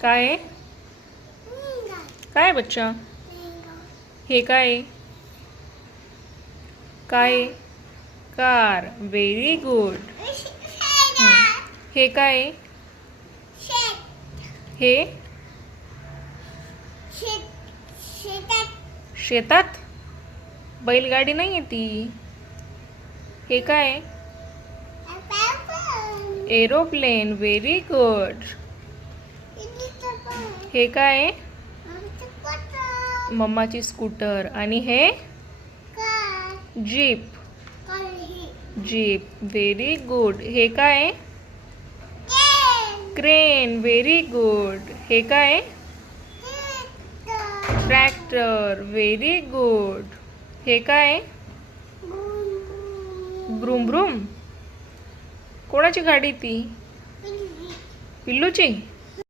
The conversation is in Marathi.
काय आहे? काय आहे बच्चा? हे काय आहे? काय आहे? कार. Very good. हे काय आहे? हे शेतात. बैलगाडी नाही आहे ती. हे काय आहे? एरोप्लेन. Very good. हे काय आहे? मम्माची स्कूटर. आणि हे जीप. जीप. Very good. हे काय आहे? क्रेन. Very good. हे काय आहे? ट्रॅक्टर. Very good. हे काय आहे? ब्रूम ब्रूम. कोणाची गाडी ती? पिल्लूची.